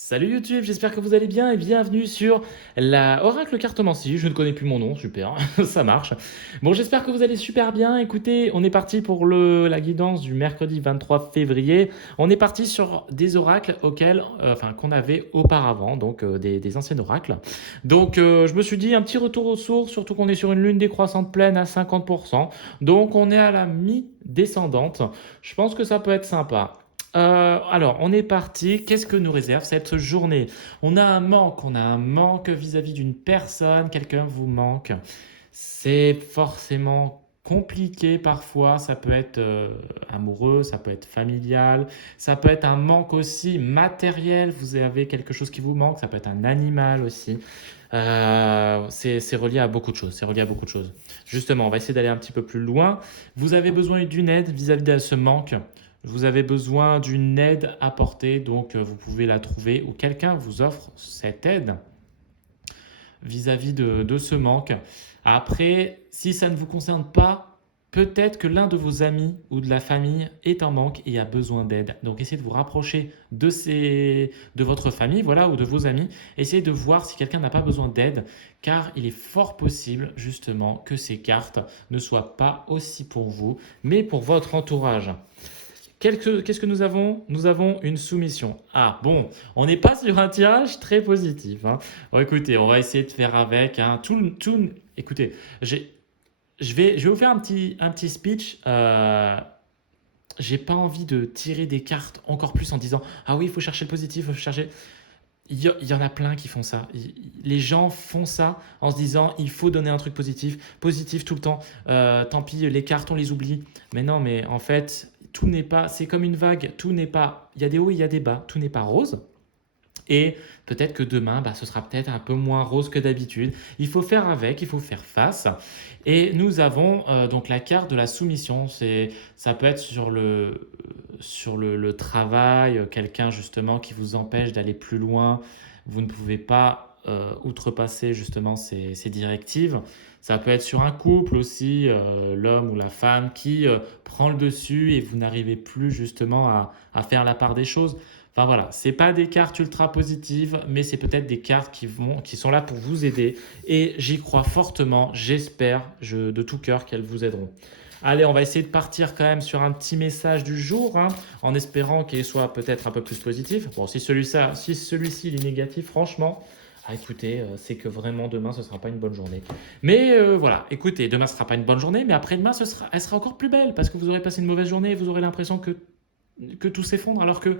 Salut YouTube, j'espère que vous allez bien et bienvenue sur la Oracle Cartomancie. Je ne connais plus mon nom, super, ça marche. Bon, j'espère que vous allez super bien. Écoutez, on est parti pour la guidance du mercredi 23 février. On est parti sur des oracles qu'on avait auparavant, donc des anciens oracles. Donc, je me suis dit un petit retour aux sources, surtout qu'on est sur une lune décroissante pleine à 50%. Donc, on est à la mi-descendante. Je pense que ça peut être sympa. Alors, on est parti. Qu'est-ce que nous réserve cette journée? On a un manque vis-à-vis d'une personne, quelqu'un vous manque. C'est forcément compliqué parfois, ça peut être amoureux, ça peut être familial, ça peut être un manque aussi matériel, vous avez quelque chose qui vous manque, ça peut être un animal aussi. C'est relié à beaucoup de choses, c'est relié à beaucoup de choses. Justement, on va essayer d'aller un petit peu plus loin. Vous avez besoin d'une aide vis-à-vis de ce manque. Vous avez besoin d'une aide apportée, donc vous pouvez la trouver ou quelqu'un vous offre cette aide vis-à-vis de ce manque. Après, si ça ne vous concerne pas, peut-être que l'un de vos amis ou de la famille est en manque et a besoin d'aide. Donc essayez de vous rapprocher de votre famille, voilà, ou de vos amis. Essayez de voir si quelqu'un n'a pas besoin d'aide, car il est fort possible justement que ces cartes ne soient pas aussi pour vous, mais pour votre entourage. Qu'est-ce que nous avons? Nous avons une soumission. Ah bon, on n'est pas sur un tirage très positif, hein. Bon, écoutez, on va essayer de faire avec, hein. Écoutez, je vais vous faire un petit speech. J'ai pas envie de tirer des cartes encore plus en disant ah oui, il faut chercher le positif, il faut chercher. Il y en a plein qui font ça. Les gens font ça en se disant il faut donner un truc positif, positif tout le temps. Tant pis, les cartes, on les oublie. Mais non, mais en fait, tout n'est pas. C'est comme une vague. Tout n'est pas. Il y a des hauts, il y a des bas. Tout n'est pas rose. Et peut-être que demain, ce sera peut-être un peu moins rose que d'habitude. Il faut faire avec, il faut faire face. Et nous avons donc la carte de la soumission. Ça peut être sur le travail, quelqu'un justement qui vous empêche d'aller plus loin. Vous ne pouvez pas outrepasser justement ces directives. Ça peut être sur un couple aussi, l'homme ou la femme qui prend le dessus et vous n'arrivez plus justement à faire la part des choses. Enfin voilà, c'est pas des cartes ultra positives, mais c'est peut-être des cartes qui sont là pour vous aider. Et j'y crois fortement, j'espère de tout cœur qu'elles vous aideront. Allez, on va essayer de partir quand même sur un petit message du jour, hein, en espérant qu'il soit peut-être un peu plus positif. Bon, si celui-ci il est négatif, franchement, écoutez, c'est que vraiment demain ce sera pas une bonne journée. Mais voilà, écoutez, demain ce sera pas une bonne journée, mais après-demain elle sera encore plus belle parce que vous aurez passé une mauvaise journée et vous aurez l'impression que tout s'effondre alors que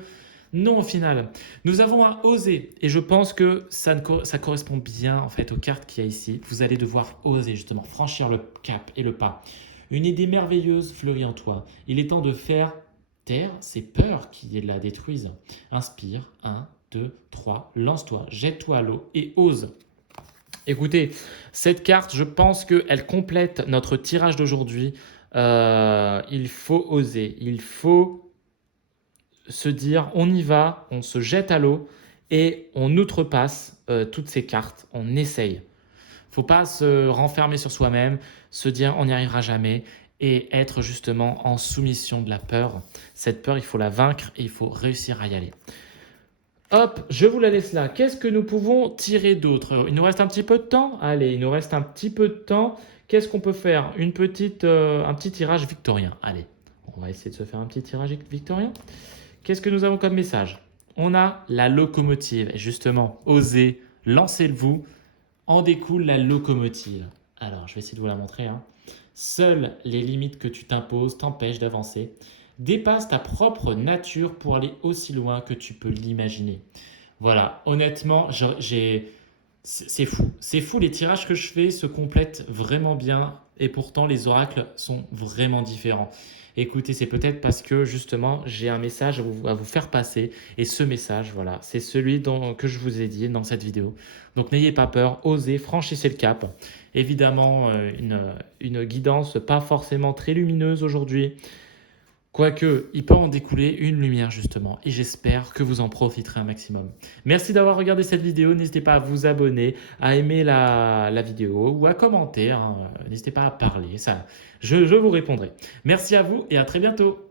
non, au final. Nous avons un oser et je pense que ça correspond bien en fait aux cartes qu'il y a ici. Vous allez devoir oser justement franchir le cap et le pas. Une idée merveilleuse fleurit en toi. Il est temps de faire taire ces peurs qui la détruisent. Inspire, 1, 2, 3, lance-toi, jette-toi à l'eau et ose. Écoutez, cette carte, je pense qu'elle complète notre tirage d'aujourd'hui. Il faut oser, il faut se dire on y va, on se jette à l'eau et on outrepasse toutes ces cartes, on essaye. Faut pas se renfermer sur soi-même, se dire on n'y arrivera jamais et être justement en soumission de la peur. Cette peur, il faut la vaincre et il faut réussir à y aller. Hop, je vous la laisse là. Qu'est-ce que nous pouvons tirer d'autre? Il nous reste un petit peu de temps. Allez, il nous reste un petit peu de temps. Qu'est-ce qu'on peut faire? Un petit tirage victorien. Allez, on va essayer de se faire un petit tirage victorien. Qu'est-ce que nous avons comme message? On a la locomotive. Et justement, osez, lancez-le-vous. En découle la locomotive. Alors, je vais essayer de vous la montrer, hein. Seules les limites que tu t'imposes t'empêchent d'avancer. Dépasse ta propre nature pour aller aussi loin que tu peux l'imaginer. Voilà, honnêtement, c'est fou. C'est fou, les tirages que je fais se complètent vraiment bien et pourtant les oracles sont vraiment différents. Écoutez, c'est peut-être parce que justement j'ai un message à vous faire passer et ce message, voilà, c'est celui que je vous ai dit dans cette vidéo. Donc n'ayez pas peur, osez, franchissez le cap. Évidemment, une guidance pas forcément très lumineuse aujourd'hui. Quoique, il peut en découler une lumière justement, et j'espère que vous en profiterez un maximum. Merci d'avoir regardé cette vidéo, n'hésitez pas à vous abonner, à aimer la vidéo ou à commenter, hein. N'hésitez pas à parler, ça, je vous répondrai. Merci à vous et à très bientôt.